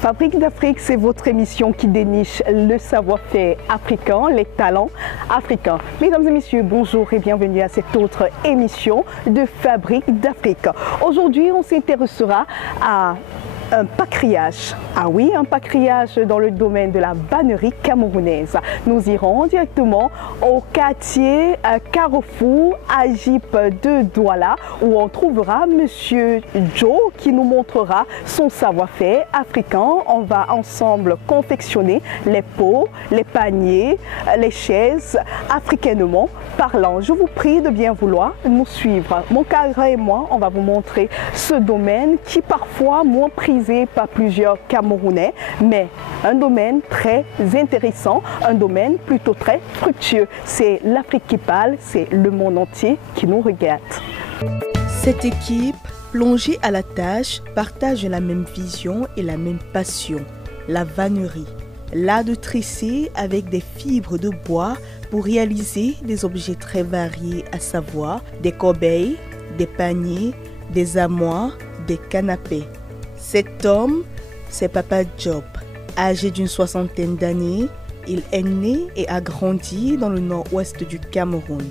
Fabrique d'Afrique, c'est votre émission qui déniche le savoir-faire africain, les talents africains. Mesdames et messieurs, bonjour et bienvenue à cette autre émission de Fabrique d'Afrique. Aujourd'hui, on s'intéressera à un pacriage. Ah oui, un pacriage dans le domaine de la vannerie camerounaise. Nous irons directement au quartier Carrefour Agip de Douala où on trouvera Monsieur Joe qui nous montrera son savoir-faire africain. On va ensemble confectionner les pots, les paniers, les chaises africainement parlant. Je vous prie de bien vouloir nous suivre. Mon camarade et moi, on va vous montrer ce domaine qui parfois moins prisé par plusieurs Camerounais, mais un domaine très intéressant, un domaine plutôt très fructueux. C'est l'Afrique qui parle, c'est le monde entier qui nous regarde. Cette équipe, plongée à la tâche, partage la même vision et la même passion, la vannerie. L'art de tresser avec des fibres de bois pour réaliser des objets très variés, à savoir des corbeilles, des paniers, des armoires, des canapés. Cet homme, c'est Papa Job. Âgé d'une soixantaine d'années, il est né et a grandi dans le nord-ouest du Cameroun.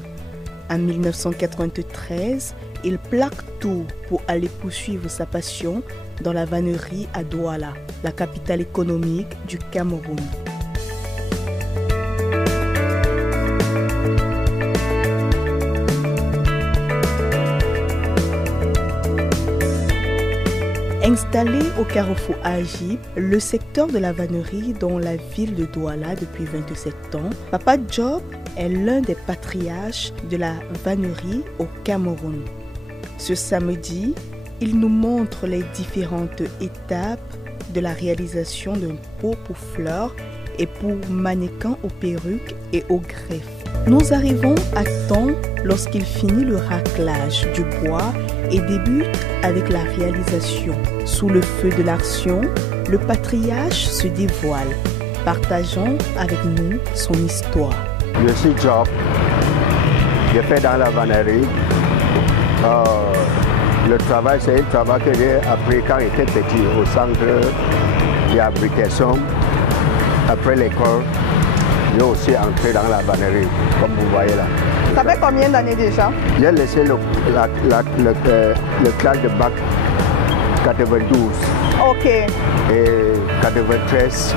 En 1993, il plaque tout pour aller poursuivre sa passion dans la vannerie à Douala, la capitale économique du Cameroun. Installé au Carrefour Agip, le secteur de la vannerie dans la ville de Douala depuis 27 ans, Papa Job est l'un des patriarches de la vannerie au Cameroun. Ce samedi, il nous montre les différentes étapes de la réalisation d'un pot pour fleurs et pour mannequins aux perruques et aux greffes. Nous arrivons à temps lorsqu'il finit le raclage du bois et débute avec la réalisation. Sous le feu de l'action, le patriarche se dévoile, partageant avec nous son histoire. Je suis Job, je fais dans la vannerie. Le travail, c'est un travail que j'ai appris quand j'étais petit au centre de fabrication. Après l'école, j'ai aussi entré dans la vannerie, comme vous voyez là. Ça fait combien d'années déjà? J'ai laissé le classe de bac 92. Ok. Et 93,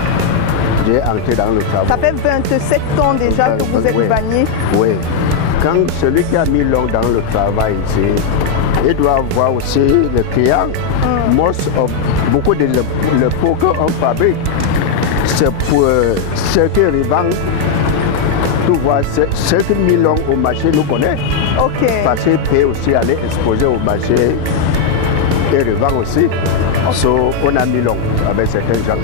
j'ai entré dans le travail. Ça fait 27 ans déjà que vous êtes vannier? Oui. Quand celui qui a mis long dans le travail ici, il doit avoir aussi le client. Beaucoup de le pot qu'on fabrique, c'est pour ceux qui revendent. Tu vois, ceux qui mis long au marché nous connaissent. Ok. Parce qu'ils peuvent aussi aller exposer au marché et revendre aussi. On a mis long avec certains gens.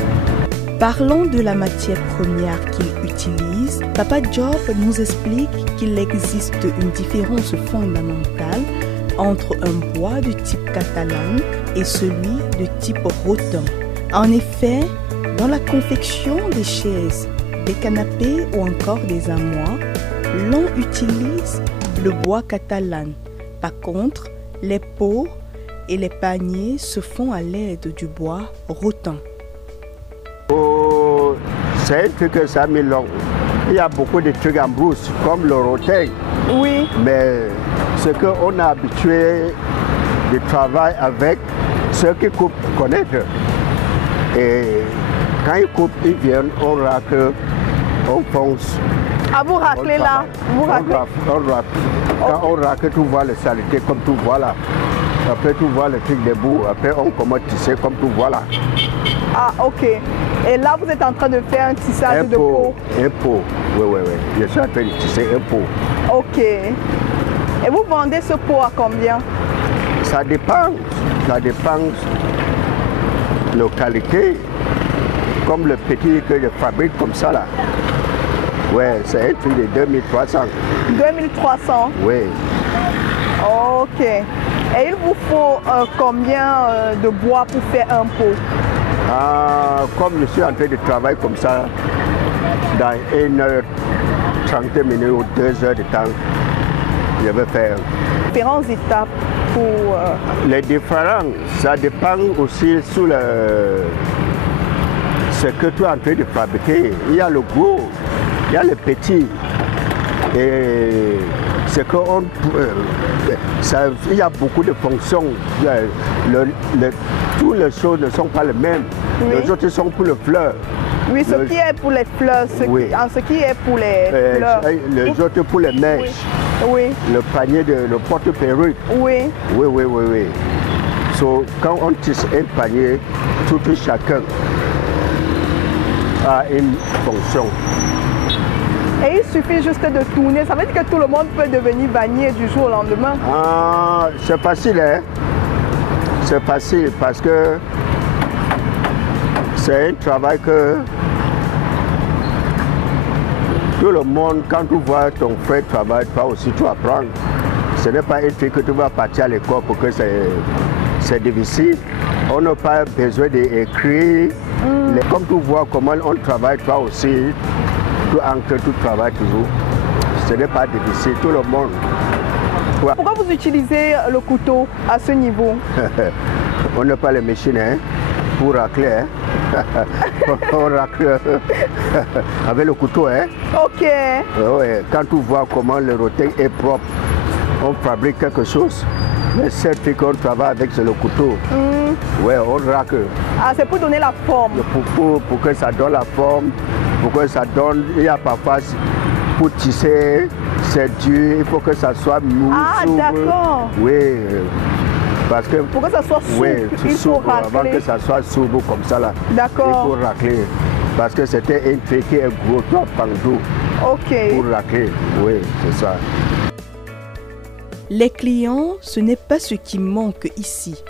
Parlant de la matière première qu'il utilise, Papa Job nous explique qu'il existe une différence fondamentale entre un bois de type catalane et celui de type rotin. En effet, dans la confection des chaises, des canapés ou encore des armoires, l'on utilise le bois catalane. Par contre, les pots et les paniers se font à l'aide du bois rotin. C'est un truc que ça met long. Il y a beaucoup de trucs en brousse, comme le rotin. Oui. Mais ce qu'on a habitué de travailler avec, ceux qui coupent connaître. Et quand ils coupent, ils viennent, on racle, on ponce. Ah, vous raclez là? Vous raclez? On racle. Quand on racle, tu vois les saletés comme tu vois là. Après, tu vois le truc debout. Après, on commence à tisser comme tu vois là. Ah, ok. Et là, vous êtes en train de faire un tissage de peau? Un pot, oui. Je suis en train de tisser un pot. Ok. Et vous vendez ce pot à combien? Ça dépend de la qualité. Comme le petit que je fabrique comme ça là. Ouais, c'est un truc de 2300. 2300? Oui. Ok. Et il vous faut combien de bois pour faire un pot? Comme je suis en train de travailler comme ça, dans 1h30 minutes ou 2 heures de temps, je vais faire. Différentes étapes pour... Les différents, ça dépend aussi sur ce que tu es en train de fabriquer. Il y a le gros, il y a le petit. Et c'est que il y a beaucoup de fonctions. Toutes les choses ne sont pas les mêmes. Oui. Les autres sont pour les fleurs. Oui, ce qui est pour les fleurs, ce qui est pour les fleurs. Les autres pour les mèches. Oui. Le panier le porte-perruque. Oui. Oui. So, quand on tisse un panier, tout chacun a une fonction. Et il suffit juste de tourner. Ça veut dire que tout le monde peut devenir vannier du jour au lendemain. Ah, c'est facile, hein? C'est facile parce que c'est un travail que tout le monde, quand tu vois ton frère travailler, toi aussi tu apprends. Ce n'est pas un truc que tu vas partir à l'école pour que c'est difficile. On n'a pas besoin d'écrire. Comme tu vois comment on travaille, toi aussi, tu travailles toujours. Ce n'est pas difficile, tout le monde. Ouais. Pourquoi vous utilisez le couteau à ce niveau? On n'a pas les machines hein, pour racler. Hein. On racle avec le couteau. Hein. Ok. Ouais. Quand tu vois comment le rotin est propre, on fabrique quelque chose. Mais c'est qu'on travaille avec le couteau. Ouais, on racle. Ah, c'est pour donner la forme. Pour que ça donne la forme, pour que ça donne. Il y a parfois pour tisser, c'est dur, il faut que ça soit mou. Ah, d'accord. Oui. Parce que pour que ça soit souple, il faut racler. Avant que ça soit souple comme ça là. D'accord. Il faut racler. Parce que c'était un truc qui est gros, toi, pendou. Ok. Pour racler, oui, c'est ça. Les clients, ce n'est pas ce qui manque ici.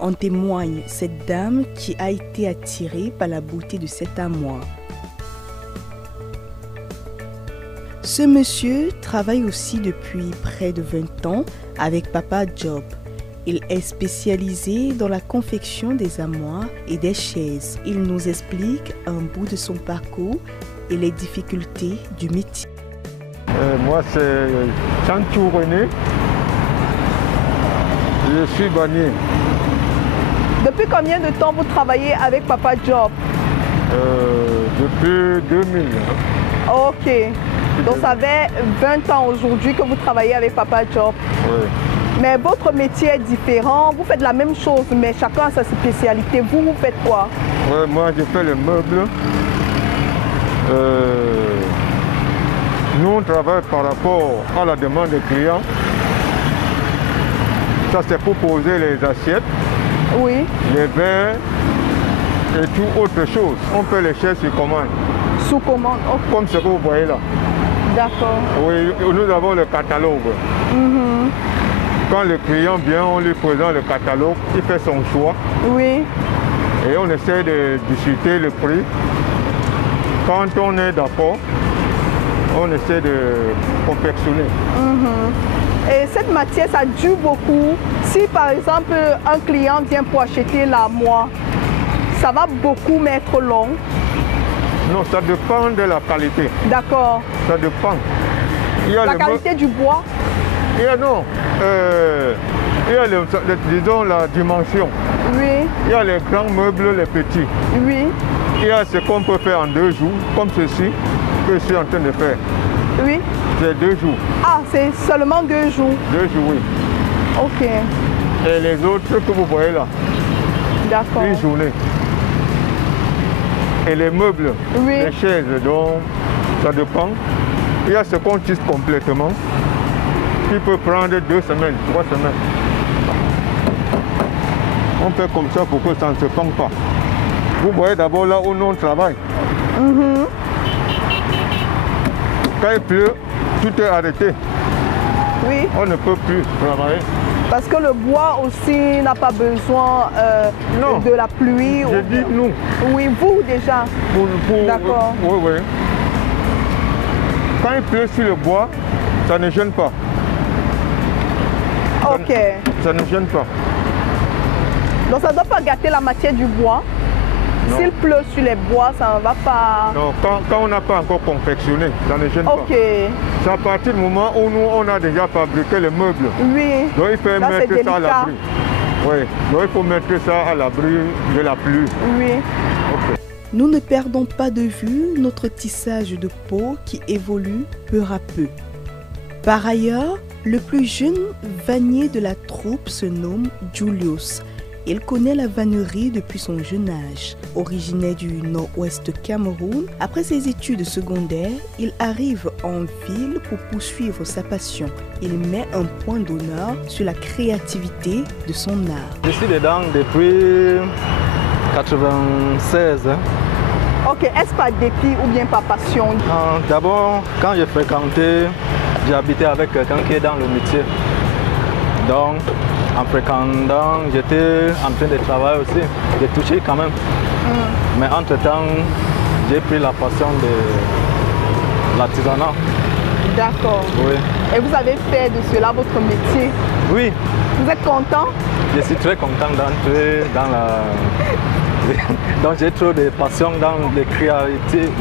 En témoigne cette dame qui a été attirée par la beauté de cette armoire. Ce monsieur travaille aussi depuis près de 20 ans avec Papa Job. Il est spécialisé dans la confection des armoires et des chaises. Il nous explique un bout de son parcours et les difficultés du métier. Moi, c'est Chantou René. Je suis bannier. Depuis combien de temps vous travaillez avec Papa Job? Depuis 2000. Ok. Donc ça fait 20 ans aujourd'hui que vous travaillez avec Papa Job. Oui. Mais votre métier est différent. Vous faites la même chose, mais chacun a sa spécialité. Vous faites quoi? Oui, moi, je fais les meubles. Nous, on travaille par rapport à la demande des clients. Ça, c'est pour poser les assiettes, oui, les verres et tout autre chose. On peut les chercher sur commande. Sous commande, ok. Comme ce que vous voyez là. D'accord. Oui, nous avons le catalogue. Quand le client vient, on lui présente le catalogue, il fait son choix. Oui. Et on essaie de discuter le prix. Quand on est d'accord, on essaie de confectionner. Et cette matière, ça dure beaucoup. Si par exemple un client vient pour acheter l'armoire, ça va beaucoup mettre long. Non, ça dépend de la qualité. D'accord. Ça dépend. La qualité du bois? Il y a disons la dimension. Oui. Il y a les grands meubles, les petits. Oui. Il y a ce qu'on peut faire en 2 jours, comme ceci, que je suis en train de faire. Oui. C'est 2 jours. Ah, c'est seulement 2 jours? 2 jours, oui. Ok. Et les autres que vous voyez là? D'accord. 1 journée. Et les meubles, oui, les chaises, donc ça dépend. Il y a ce qu'on tisse complètement, qui peut prendre 2 semaines, 3 semaines. On fait comme ça pour que ça ne se pend pas. Vous voyez d'abord là où nous on travaille. Quand il pleut, tout est arrêté. Oui. On ne peut plus travailler. Parce que le bois aussi n'a pas besoin de la pluie. Je dis nous. Oui, vous déjà. D'accord. Oui, oui. Quand il pleut sur le bois, ça ne gêne pas. Ok. Ça ne gêne pas. Donc ça ne doit pas gâter la matière du bois. S'il pleut sur les bois, ça ne va pas... Non, quand on n'a pas encore confectionné, ça ne gêne pas. C'est à partir du moment où nous, on a déjà fabriqué les meubles. Oui. Donc il faut mettre ça à l'abri. Oui, donc il faut mettre ça à l'abri de la pluie. Oui. Ok. Nous ne perdons pas de vue notre tissage de peau qui évolue peu à peu. Par ailleurs, le plus jeune vannier de la troupe se nomme Julius. Il connaît la vannerie depuis son jeune âge. Originaire du nord-ouest Cameroun, après ses études secondaires, il arrive en ville pour poursuivre sa passion. Il met un point d'honneur sur la créativité de son art. Je suis dedans depuis 96. Ok, est-ce par dépit ou bien par passion? D'abord, quand j'ai fréquenté, j'ai habité avec quelqu'un qui est dans le métier. Donc, en fréquentant, j'étais en train de travailler aussi. J'ai touché quand même. Mais entre-temps, j'ai pris la passion de l'artisanat. D'accord. Oui. Et vous avez fait de cela votre métier? Oui. Vous êtes content? Je suis très content d'entrer dans la... Donc j'ai trop de passion dans la créativité.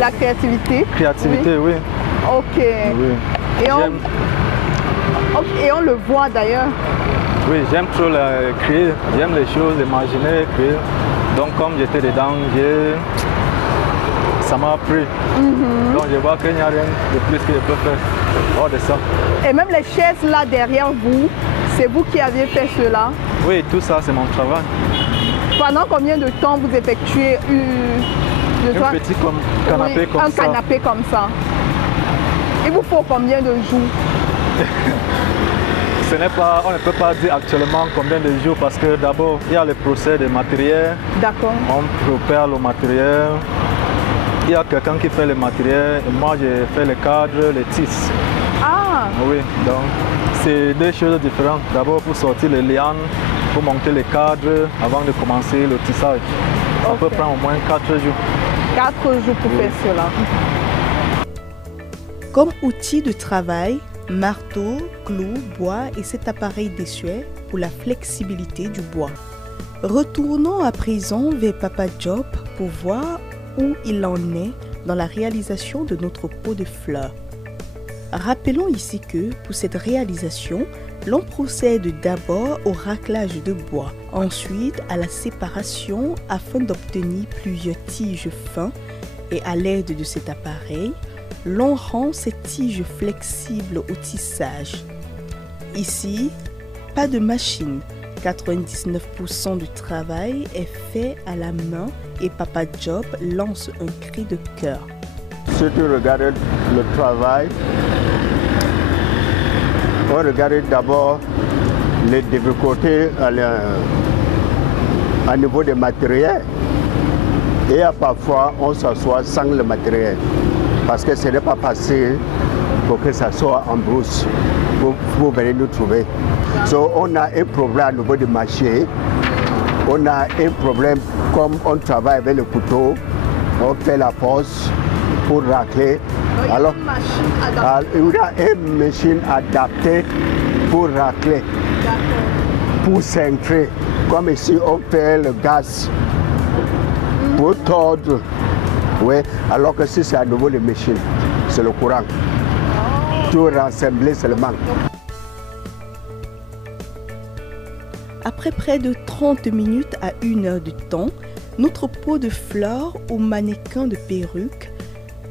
La créativité? Créativité, oui. Ok. Oui. Et on le voit d'ailleurs. Oui, j'aime trop créer, j'aime les choses, imaginer, créer. Donc comme j'étais dedans, ça m'a appris. Donc je vois qu'il n'y a rien de plus que je peux faire hors de ça. Et même les chaises là derrière vous, c'est vous qui aviez fait cela? Oui, tout ça c'est mon travail. Pendant combien de temps vous effectuez un petit canapé comme ça? Un canapé comme ça. Il vous faut combien de jours? On ne peut pas dire actuellement combien de jours parce que d'abord il y a le procès de matériel. D'accord. On prépare le matériel. Il y a quelqu'un qui fait le matériel et moi j'ai fait le cadre, les tissus. Ah! Oui, donc c'est deux choses différentes. D'abord pour sortir les lianes, pour monter les cadres avant de commencer le tissage. Ça peut prendre au moins 4 jours. 4 jours pour faire cela. Comme outil de travail, marteau, clou, bois et cet appareil d'essuie pour la flexibilité du bois. Retournons à présent vers Papa Job pour voir où il en est dans la réalisation de notre pot de fleurs. Rappelons ici que pour cette réalisation, l'on procède d'abord au raclage de bois, ensuite à la séparation afin d'obtenir plusieurs tiges fins et à l'aide de cet appareil, l'on rend ces tiges flexibles au tissage. Ici, pas de machine. 99% du travail est fait à la main et Papa Job lance un cri de cœur. Si tu regardes le travail, on regarde d'abord les difficultés à niveau des matériels et parfois on s'assoit sans le matériel. Parce que ce n'est pas facile pour que ça soit en brousse pour venir nous trouver. So, on a un problème au niveau du marché. On a un problème comme on travaille avec le couteau. On fait la pause pour racler. Alors, il y a une machine adaptée pour racler, pour cintrer. Comme ici, on fait le gaz pour tordre. Oui, alors que si c'est à nouveau les machines, c'est le courant. Tout rassembler seulement. Après près de 30 minutes à 1 heure de temps, notre pot de fleurs ou mannequin de perruque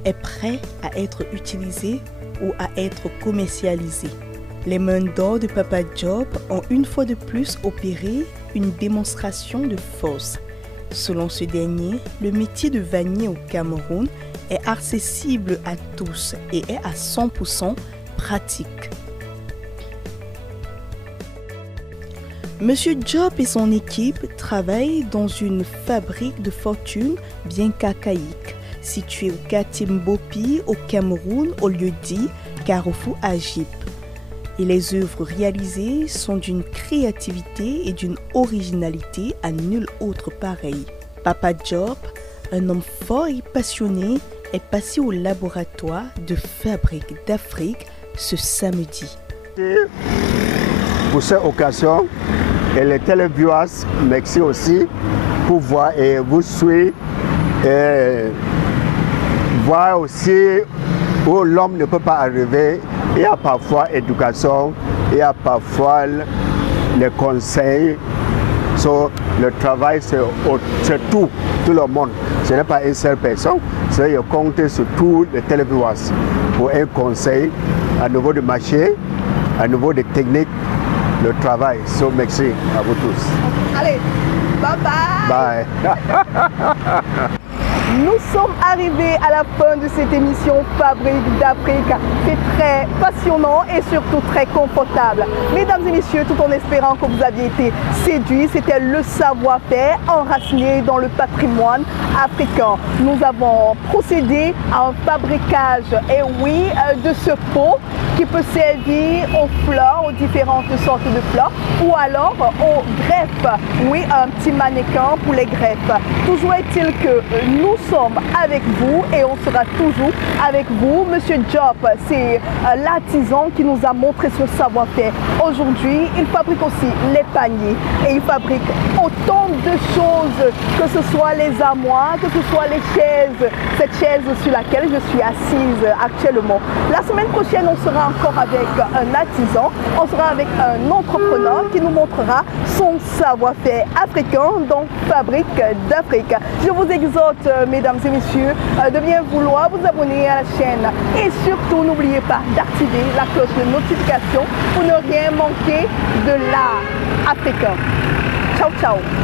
est prêt à être utilisé ou à être commercialisé. Les mains d'or de Papa Job ont une fois de plus opéré une démonstration de force. Selon ce dernier, le métier de vannier au Cameroun est accessible à tous et est à 100% pratique. Monsieur Job et son équipe travaillent dans une fabrique de fortune bien cacaïque, située au quartier Mbopi au Cameroun, au lieu-dit Carrefour Agip. Et les œuvres réalisées sont d'une créativité et d'une originalité à nul autre pareil. Papa Job, un homme fort et passionné, est passé au laboratoire de Fabrique d'Afrique ce samedi. Pour cette occasion, et les téléviewers, merci aussi pour voir et vous suivre et voir aussi où l'homme ne peut pas arriver. Il y a parfois éducation, il y a parfois les conseils So, le travail, c'est tout le monde. Ce n'est pas une seule personne. C'est compter sur tous les téléviewers pour un conseil à niveau de marché, à niveau de technique, le travail. So, merci à vous tous. Allez, bye bye. Bye. Nous sommes arrivés à la fin de cette émission Fabrique d'Afrique. C'est très passionnant et surtout très confortable. Mesdames et messieurs, tout en espérant que vous aviez été séduits, c'était le savoir-faire enraciné dans le patrimoine africain. Nous avons procédé à un fabricage, et oui, de ce pot qui peut servir aux fleurs, aux différentes sortes de fleurs, ou alors aux greffes. Oui, un petit mannequin pour les greffes. Toujours est-il que nous sommes avec vous et on sera toujours avec vous. Monsieur Diop, c'est l'artisan qui nous a montré son savoir-faire. Aujourd'hui, il fabrique aussi les paniers et il fabrique autant de choses, que ce soit les armoires, que ce soit les chaises, cette chaise sur laquelle je suis assise actuellement. La semaine prochaine, on sera encore avec un artisan, on sera avec un entrepreneur qui nous montrera son savoir-faire africain, donc Fabrique d'Afrique. Je vous exhorte, mesdames et messieurs, de bien vouloir vous abonner à la chaîne et surtout n'oubliez pas d'activer la cloche de notification pour ne rien manquer de l'art africain. Ciao, ciao.